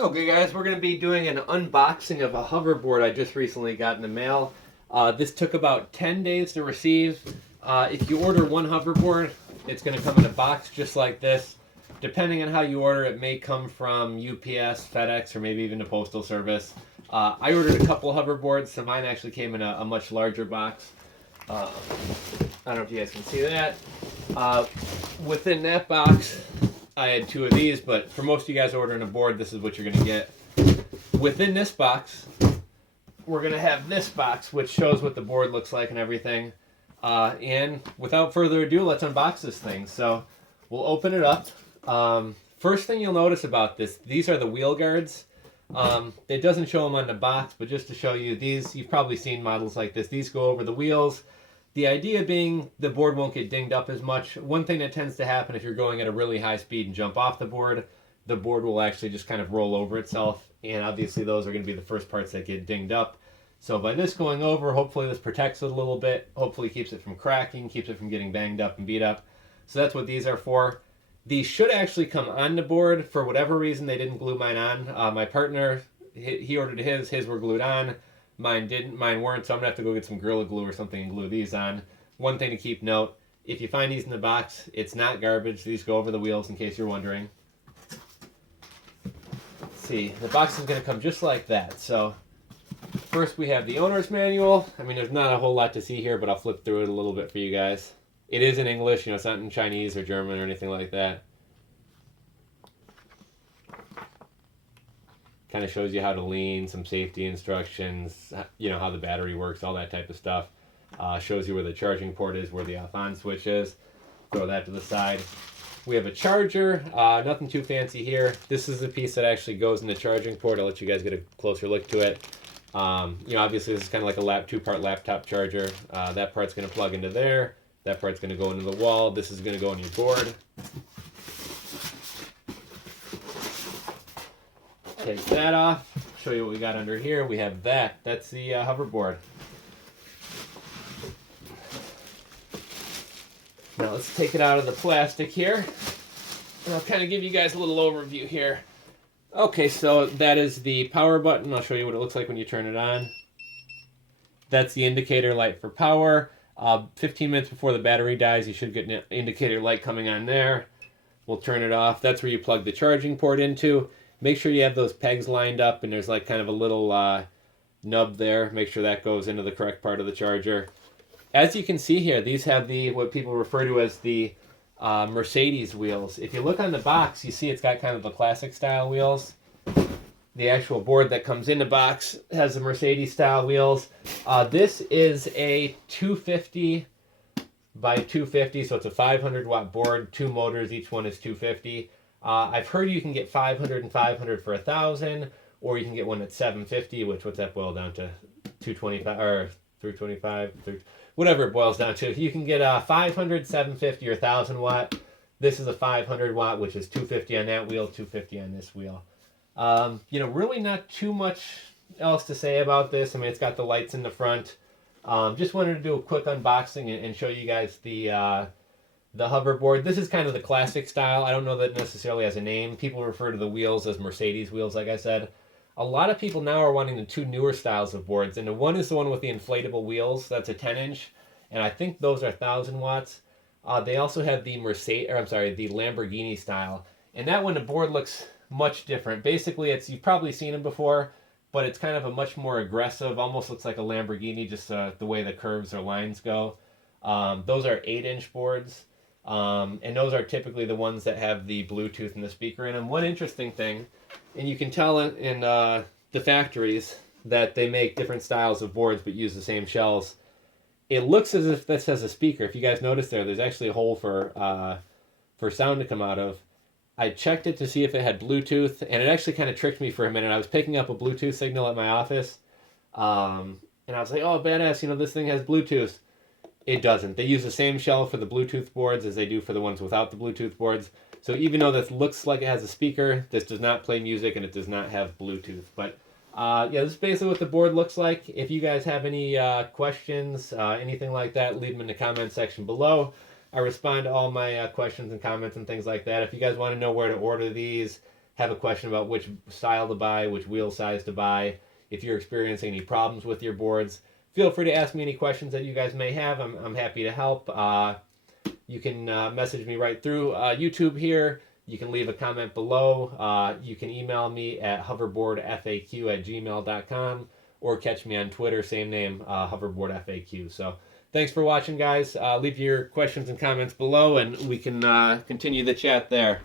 Okay guys, we're going to be doing an unboxing of a hoverboard I just recently got in the mail. This took about 10 days to receive. If you order one hoverboard, it's going to come in a box just like this. Depending on how you order, it may come from UPS, Fedex, or maybe even the Postal Service. I ordered a couple hoverboards, so mine actually came in a much larger box. I don't know if you guys can see that. Within that box, I had two of these, but for most of you guys ordering a board, this is what you're going to get. Within this box, we're going to have this box, which shows what the board looks like and everything. And without further ado, let's unbox this thing. So we'll open it up. First thing you'll notice about this, these are the wheel guards. It doesn't show them on the box, but just to show you, these, you've probably seen models like this. These go over the wheels. The idea being the board won't get dinged up as much. One thing that tends to happen if you're going at a really high speed and jump off the board will actually just kind of roll over itself. And obviously those are going to be the first parts that get dinged up. So by this going over, hopefully this protects it a little bit. Hopefully keeps it from cracking, keeps it from getting banged up and beat up. So that's what these are for. These should actually come on the board. For whatever reason, they didn't glue mine on. My partner, he ordered his were glued on. Mine didn't, mine weren't, so I'm gonna have to go get some Gorilla Glue or something and glue these on. One thing to keep note, if you find these in the box, it's not garbage. These go over the wheels in case you're wondering. Let's see, the box is gonna come just like that. So first we have the owner's manual. I mean, there's not a whole lot to see here, but I'll flip through it a little bit for you guys. It is in English, you know, it's not in Chinese or German or anything like that. Kind of shows you how to lean, some safety instructions, you know, how the battery works, all that type of stuff. Shows you where the charging port is, where the off-on switch is. Throw that to the side. We have a charger, nothing too fancy here. This is the piece that actually goes in the charging port. I'll let you guys get a closer look to it. You know, obviously this is kind of like a two-part laptop charger. That part's going to plug into there. That part's going to go into the wall. This is going to go on your board. Take that off, show you what we got under here. We have that. That's the hoverboard. Now let's take it out of the plastic here. And I'll kind of give you guys a little overview here. Okay, so that is the power button. I'll show you what it looks like when you turn it on. That's the indicator light for power. 15 minutes before the battery dies, you should get an indicator light coming on there. We'll turn it off. That's where you plug the charging port into. Make sure you have those pegs lined up, and there's like kind of a little nub there. Make sure that goes into the correct part of the charger. As you can see here, these have the what people refer to as the Mercedes wheels. If you look on the box, you see it's got kind of the classic style wheels. The actual board that comes in the box has the Mercedes style wheels. This is a 250 by 250, so it's a 500 watt board, two motors, each one is 250. I've heard you can get 500 and 500 for 1,000, or you can get one at 750, which what's that boil down to? 225 or 325, whatever it boils down to. You can get a 500, 750, or 1,000 watt. This is a 500 watt, which is 250 on that wheel, 250 on this wheel. You know, really not too much else to say about this. I mean, it's got the lights in the front. Just wanted to do a quick unboxing and show you guys the hoverboard. This is kind of the classic style. I don't know that it necessarily has a name. People refer to the wheels as Mercedes wheels, like I said. A lot of people now are wanting the two newer styles of boards, and the one is the one with the inflatable wheels. That's a 10-inch, and I think those are 1,000 watts. They also have the the Lamborghini style, and that one, the board looks much different. Basically, you've probably seen them before, but it's kind of a much more aggressive, almost looks like a Lamborghini, just the way the curves or lines go. Those are 8-inch boards. And those are typically the ones that have the Bluetooth and the speaker in them. One interesting thing, and you can tell in the factories that they make different styles of boards but use the same shells. It looks as if this has a speaker. If you guys notice there's actually a hole for sound to come out of. I checked it to see if it had Bluetooth, and it actually kind of tricked me for a minute. I was picking up a Bluetooth signal at my office, and I was like, oh, badass, you know, this thing has Bluetooth. It doesn't. They use the same shell for the Bluetooth boards as they do for the ones without the Bluetooth boards. So even though this looks like it has a speaker, this does not play music and it does not have Bluetooth. But yeah, this is basically what the board looks like. If you guys have any questions, anything like that, leave them in the comment section below. I respond to all my questions and comments and things like that. If you guys want to know where to order these, have a question about which style to buy, which wheel size to buy, if you're experiencing any problems with your boards, feel free to ask me any questions that you guys may have. I'm happy to help. You can message me right through YouTube here. You can leave a comment below. You can email me at hoverboardfaq@gmail.com or catch me on Twitter, same name, hoverboardfaq. So thanks for watching, guys. Leave your questions and comments below, and we can continue the chat there.